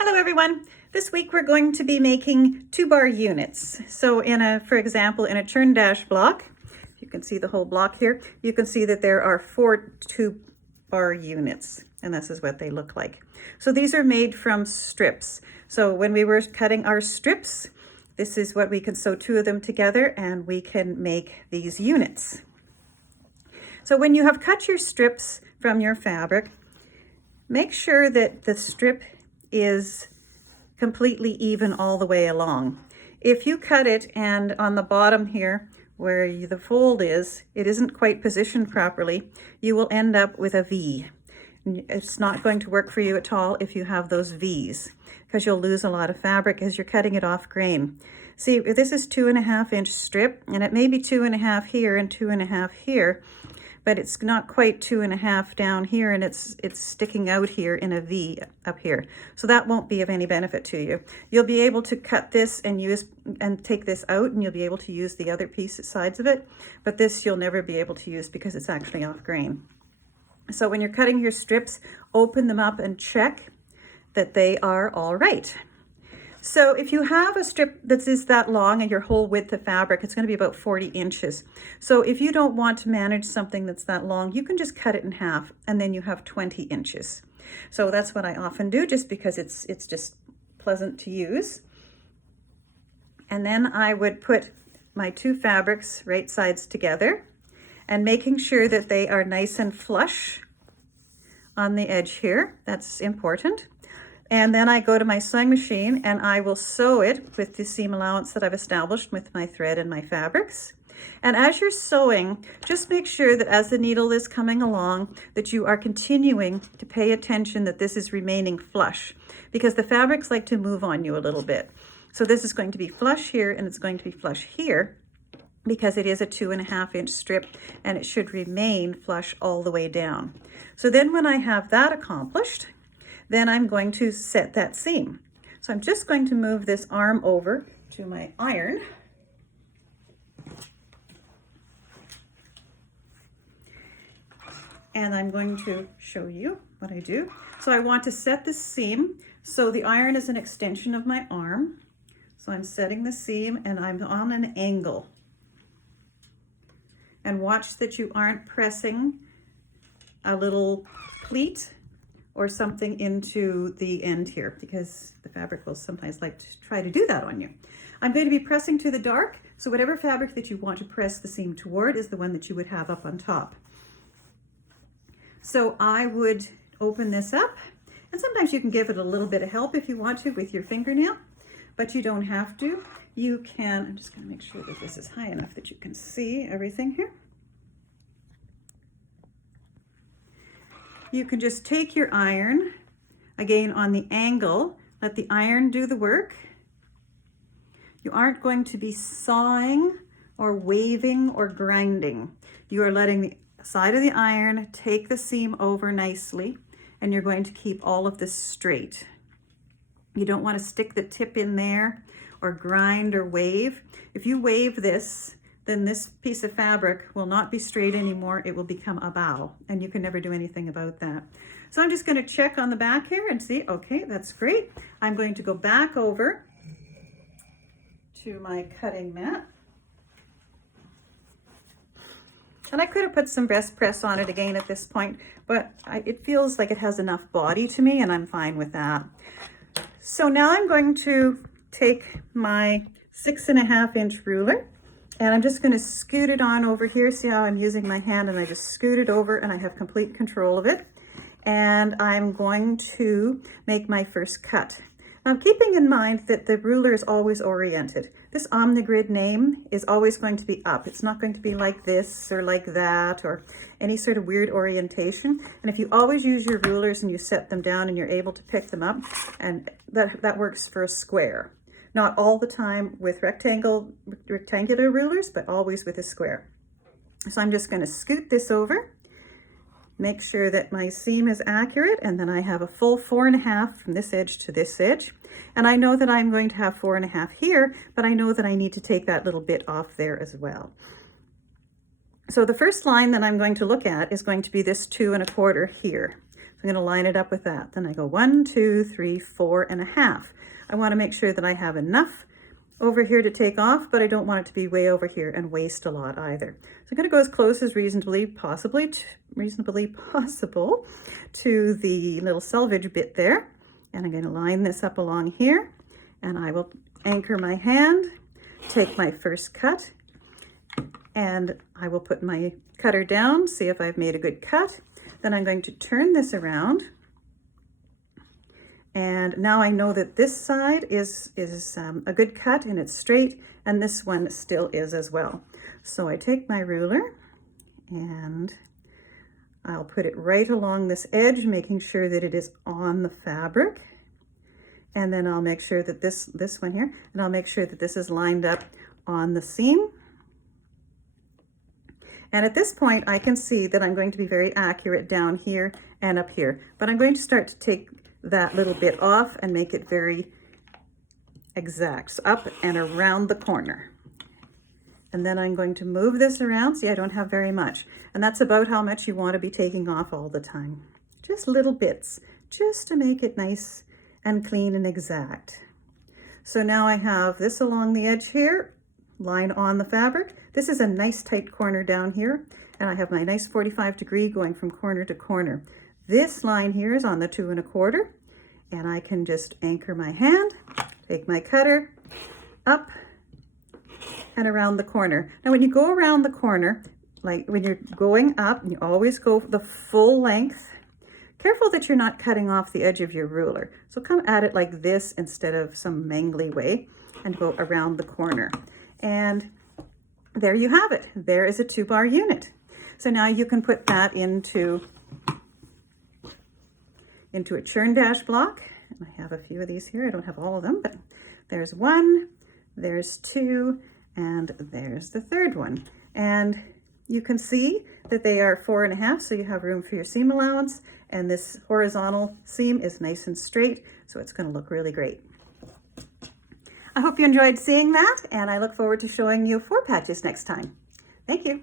Hello everyone. This week we're going to be making 2-bar units. So for example, in a churn dash block, you can see the whole block here, you can see that there are 4 2-bar units, and this is what they look like. So these are made from strips. So when we were cutting our strips, this is what we can sew 2 of them together and we can make these units. So when you have cut your strips from your fabric, make sure that the strip is completely even all the way along. If you cut it and on the bottom here where the fold is, it isn't quite positioned properly, you will end up with a V. It's not going to work for you at all if you have those V's, because you'll lose a lot of fabric as you're cutting it off grain. See, this is 2.5-inch strip, and it may be 2.5 here and 2.5 here, but it's not quite 2.5 down here, and it's sticking out here in a V up here. So that won't be of any benefit to you. You'll be able to cut this and take this out, and you'll be able to use the other sides of it, but this you'll never be able to use because it's actually off grain. So when you're cutting your strips, open them up and check that they are all right. So if you have a strip that is that long and your whole width of fabric, it's going to be about 40 inches. So if you don't want to manage something that's that long, you can just cut it in half and then you have 20 inches. So that's what I often do, just because it's just pleasant to use. And then I would put my 2 fabrics right sides together and making sure that they are nice and flush on the edge here. That's important. And then I go to my sewing machine and I will sew it with the seam allowance that I've established with my thread and my fabrics. And as you're sewing, just make sure that as the needle is coming along, that you are continuing to pay attention that this is remaining flush, because the fabrics like to move on you a little bit. So this is going to be flush here and it's going to be flush here, because it is a 2.5-inch strip and it should remain flush all the way down. So then when I have that accomplished, then I'm going to set that seam. So I'm just going to move this arm over to my iron. And I'm going to show you what I do. So I want to set the seam. So the iron is an extension of my arm. So I'm setting the seam and I'm on an angle. And watch that you aren't pressing a little pleat or something into the end here, because the fabric will sometimes like to try to do that on you. I'm going to be pressing to the dark, so whatever fabric that you want to press the seam toward is the one that you would have up on top. So I would open this up, and sometimes you can give it a little bit of help if you want to with your fingernail, but you don't have to. You can, I'm just going to make sure that this is high enough that you can see everything here. You can just take your iron, again on the angle, let the iron do the work. You aren't going to be sawing or waving or grinding. You are letting the side of the iron take the seam over nicely, and you're going to keep all of this straight. You don't want to stick the tip in there or grind or wave. If you wave this, then this piece of fabric will not be straight anymore. It will become a bow, and you can never do anything about that. So I'm just going to check on the back here and see, okay, that's great. I'm going to go back over to my cutting mat. And I could have put some breast press on it again at this point, but it feels like it has enough body to me, and I'm fine with that. So now I'm going to take my 6.5-inch ruler, and I'm just going to scoot it on over here. See how I'm using my hand, and I just scoot it over and I have complete control of it. And I'm going to make my first cut. Now, keeping in mind that the ruler is always oriented. This Omnigrid name is always going to be up. It's not going to be like this or like that or any sort of weird orientation. And if you always use your rulers and you set them down and you're able to pick them up, and that works for a square. Not all the time with rectangular rulers, but always with a square. So I'm just going to scoot this over, make sure that my seam is accurate, and then I have a full 4.5 from this edge to this edge. And I know that I'm going to have 4.5 here, but I know that I need to take that little bit off there as well. So the first line that I'm going to look at is going to be this 2 1/4 here. I'm going to line it up with that. Then I go 1, 2, 3, 4.5. I want to make sure that I have enough over here to take off, but I don't want it to be way over here and waste a lot either. So I'm going to go as close as reasonably possible to the little selvage bit there. And I'm going to line this up along here, and I will anchor my hand, take my first cut, and I will put my cutter down, see if I've made a good cut. Then I'm going to turn this around. And now I know that this side is a good cut and it's straight, and this one still is as well. So I take my ruler and I'll put it right along this edge, making sure that it is on the fabric. And then I'll make sure that this one here, and I'll make sure that this is lined up on the seam. And at this point, I can see that I'm going to be very accurate down here and up here, but I'm going to start to take that little bit off and make it very exact. So up and around the corner. And then I'm going to move this around. See, I don't have very much. And that's about how much you want to be taking off all the time. Just little bits, just to make it nice and clean and exact. So now I have this along the edge here, line on the fabric. This is a nice tight corner down here, and I have my nice 45-degree going from corner to corner. This line here is on the 2 1/4, and I can just anchor my hand, take my cutter up and around the corner. Now when you go around the corner, like when you're going up, you always go the full length. Careful that you're not cutting off the edge of your ruler. So come at it like this instead of some mangly way, and go around the corner. And there you have it. There is a 2-bar unit. So now you can put that into a churn dash block. And I have a few of these here. I don't have all of them, but there's 1, there's 2, and there's the 3rd one. And you can see that they are 4.5, so you have room for your seam allowance. And this horizontal seam is nice and straight, so it's going to look really great. I hope you enjoyed seeing that, and I look forward to showing you 4 patches next time. Thank you.